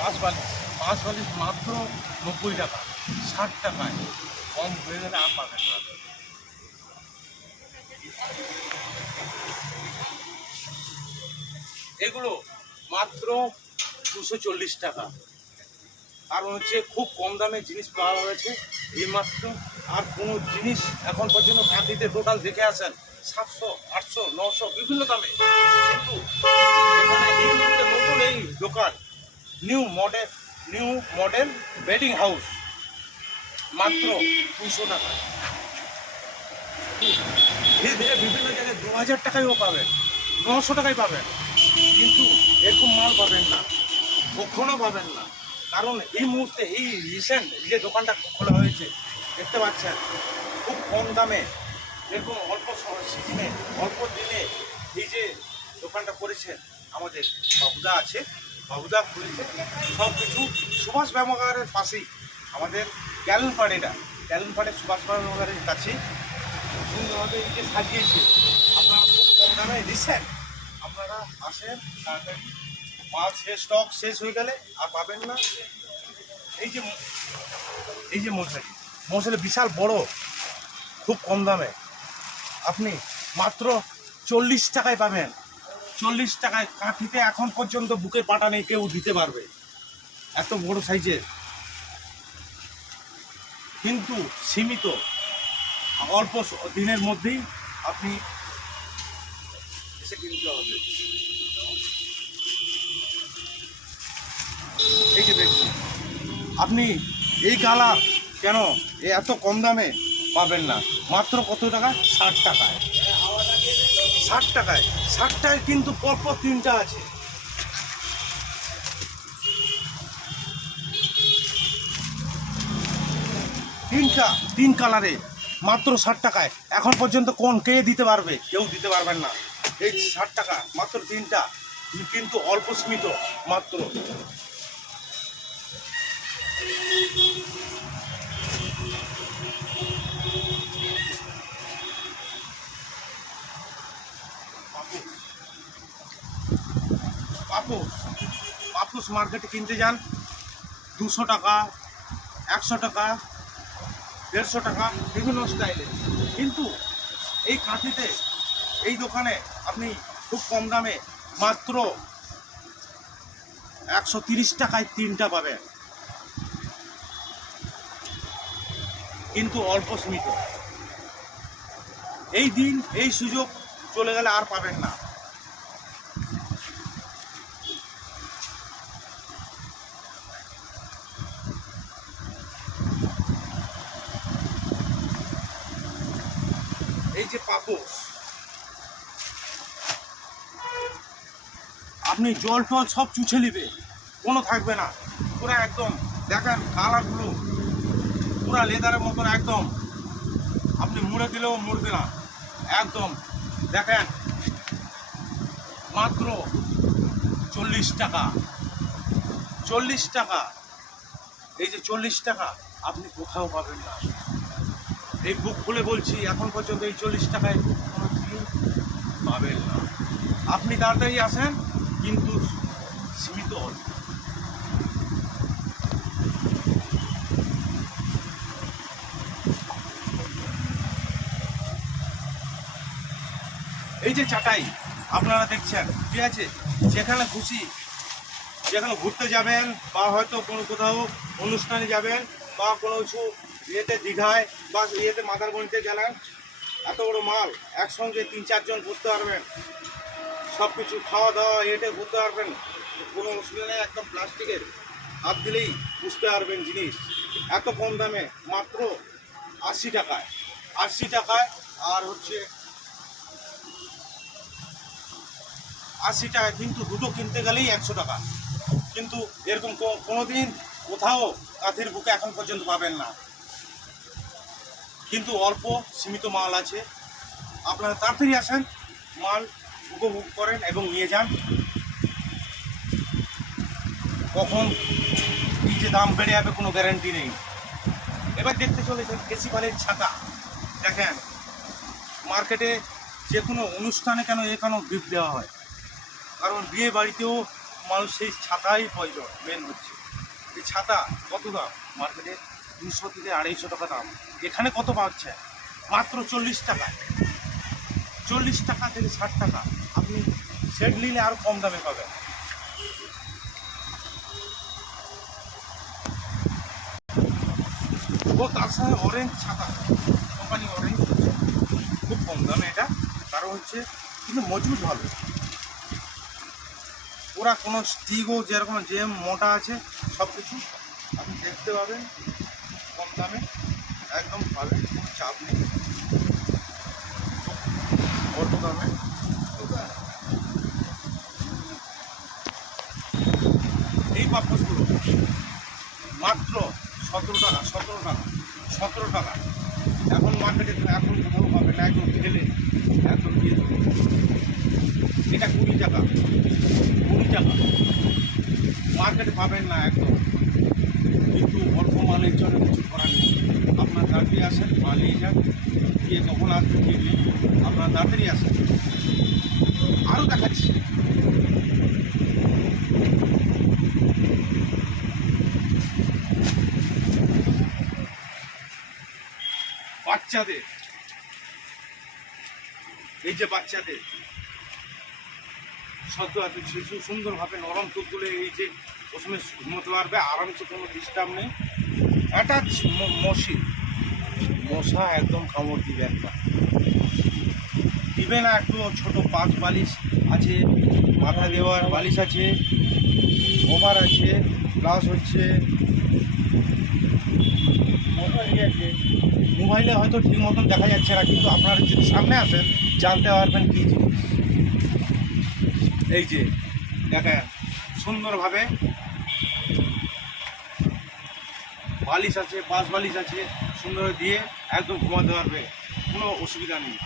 পাঁচ বালিশ মাত্র 90 টাকা, 60 টাকায়। কম হয়ে গেলে আর পাবেন না। এগুলো মাত্র 240 টাকা। কারণ হচ্ছে খুব কম দামে জিনিস পাওয়া গেছে এইমাত্র। আর কোনো জিনিস এখন পর্যন্ত কাঁথিতে টোটাল দেখে আসেন 700, 800, 900 বিভিন্ন দামে। কিন্তু এখানে এই মুহূর্তে নতুন এই দোকান নিউ মডেল বেডিং হাউস মাত্র 200 টাকা। ধীরে ধীরে বিভিন্ন জায়গায় 2000 টাকায়ও পাবেন, 900 টাকায় পাবেন, কিন্তু এরকম মাল পাবেন না, কখনো পাবেন না। কারণ এই মুহূর্তে এই রিসেন্ট যে দোকানটা খোলা হয়েছে দেখতে পাচ্ছেন, খুব কম দামে এরকম অল্প সিজনে অল্প দিনে এই যে দোকানটা করেছেন আমাদের বাবুদা আছে, বাবুদা খুলেছে সব কিছু সুভাষ ব্যায়ামাগারের পাশেই। আমাদের ক্যালনপাড়ের সুভাষ ব্যায়ামাগারের কাছেই সুন্দরভাবে এই যে সাজিয়েছে। আপনারা খুব কম দামে রিসেন্ট আপনারা আসেন, তাড়াতাড়ি মাল স্টক শেষ হয়ে গেলে আর পাবেন না। এই যে মশারি বিশাল বড়, খুব কম দামে আপনি মাত্র 40 টাকায় পাবেন। 40 টাকায় কাঁথিতে এখন পর্যন্ত বুকের পাটা নেই কেউ দিতে পারবে, এত বড় সাইজের। কিন্তু সীমিত, অল্প দিনের মধ্যেই আপনি এসে কিনতে হবে। এই যে দেখুন, আপনি এই কালার কেন এত কম দামে পাবেন না, মাত্র কত টাকা? 60 টাকায়। 60 টাকায়, 60 টাকায় কিন্তু পরপর 3টা আছে। তিন কালারে মাত্র 60 টাকায়। এখন পর্যন্ত কে দিতে পারবে? কেউ দিতে পারবেন না। এই 60 টাকা মাত্র 3টা, কিন্তু অল্প সীমিত মাত্র। পাপুস মার্কেটে কিনতে যান 200 টাকা, 100 টাকা, 150 টাকা বিভিন্ন স্টাইলে। কিন্তু এই কাঁথিতে এই দোকানে আপনি খুব কম দামে মাত্র 130 টাকায় 3টা পাবেন, কিন্তু অল্প সীমিত। এই দিন এই সুযোগ চলে গেলে আর পাবেন না। এই যে পাপোশ, আপনি জল টল সব চুছে নেবে, কোনো থাকবে না, পুরো একদম দেখেন কালারগুলো পুরা লেদারের মতন একদম, আপনি মুড়ে দিলেও মুড়বে না একদম। দেখেন মাত্র 40 টাকা, 40 টাকা। এই যে 40 টাকা আপনি কোথাও পাবেন না। এই বুক খুলে বলছি, এখন পর্যন্ত এই 40 টাকায় কোনো জিনিস পাবেন না। আপনি তাড়াতাড়ি আসেন, কিন্তু সীমিত হন। এই যে চাটাই আপনারা দেখছেন, ঠিক আছে, যেখানে খুশি, যেখানে ঘুরতে যাবেন বা হয়তো কোনো কোথাও অনুষ্ঠানে যাবেন বা কোনো কিছু ইয়েতে দীঘায় বা ইয়েতে মাদারগঞ্জে গেলেন, এত বড় মাল একসঙ্গে 3-4 জন ঘুরতে পারবেন, সব কিছু খাওয়া দাওয়া ইয়েতে ঘুরতে পারবেন, কোনো অসুবিধা নেই। একদম প্লাস্টিকের, হাত দিলেই বুঝতে পারবেন জিনিস, এত কম দামে মাত্র 80 টাকায়। 80 টাকায় আর হচ্ছে 80 টাকা, কিন্তু দুটো কিনতে গেলেই 100 টাকা। কিন্তু এরকম কোনোদিন কোথাও কাঁথির বুকে এখন পর্যন্ত পাবেন না, কিন্তু অল্প সীমিত মাল আছে। আপনারা তাড়াতাড়ি আসেন, মাল উপভোগ করেন এবং নিয়ে যান। কখন এই যে দাম বেড়ে যাবে কোনো গ্যারান্টি নেই। এবার দেখতে চলেছেন কেসিপালের ছাতা। দেখেন মার্কেটে যে কোনো অনুষ্ঠানে কেন এখানেও গিফট দেওয়া হয়, কারণ বিয়ে বাড়িতেও মানুষ সেই ছাতাই প্রয়োজন মেন হচ্ছে। এই ছাতা কত দাম মার্কেটে? 200 থেকে 250 টাকা দাম। এখানে কত পাচ্ছে? মাত্র 40 টাকা। 40 টাকা থেকে 60 টাকা। আপনি সেট নিলে আরও কম দামে পাবেন। ও তার সঙ্গে অরেঞ্জ ছাতা, কোম্পানি অরেঞ্জ, খুব কম দামে এটা। কারণ হচ্ছে কিন্তু মজবুত ভালো। ওরা কোনো স্টিকও যেরকম যে মোটা আছে সব কিছু আপনি দেখতে পাবেন কম দামে, একদম পাবেন, কোনো চাপ নেই, অল্প দামে। এই পাপোশগুলো মাত্র 17 টাকা, 17 টাকা। এখন মার্কেটে এখন কোথাও পাবে না, একদম ঢেলে একদম দিয়ে দেবে। এটা 20 টাকা, 20 টাকা মার্কেটে পাবেন না একদম। কিন্তু অল্প মালের জন্য কিছু করার নেই। আপনার তাড়াতাড়ি আসেন, মাল নিয়ে যান, গিয়ে কখন আসবেন ঠিক নেই, আপনার তাড়াতাড়ি আসেন। আরও দেখাচ্ছি, বাচ্চাদের, এই যে বাচ্চাদের সদ্য শিশু সুন্দরভাবে নরম তুলতুলে, এই যে প্রথমে ঘুমোতে পারবে আরামসে, কোনো ডিস্টার্ব নেই। অ্যাটাচ মশিন, মশা একদম কামড় দিবেন না, দিবে না একটু। ছোট 5 বালিশ আছে, মাথা দেওয়ার বালিশ আছে, ওভার আছে, প্লাস হচ্ছে মোবাইলে হয়তো ঠিক মতন দেখা যাচ্ছে না, কিন্তু আপনারা যদি সামনে আসেন জানতে পারবেন কী জিনিস। এই যে দেখেন সুন্দরভাবে বালিশ আছে, 5 বালিশ আছে, সুন্দর দিয়ে একদম ঘুমাতে পারবে, কোনো অসুবিধা নেই।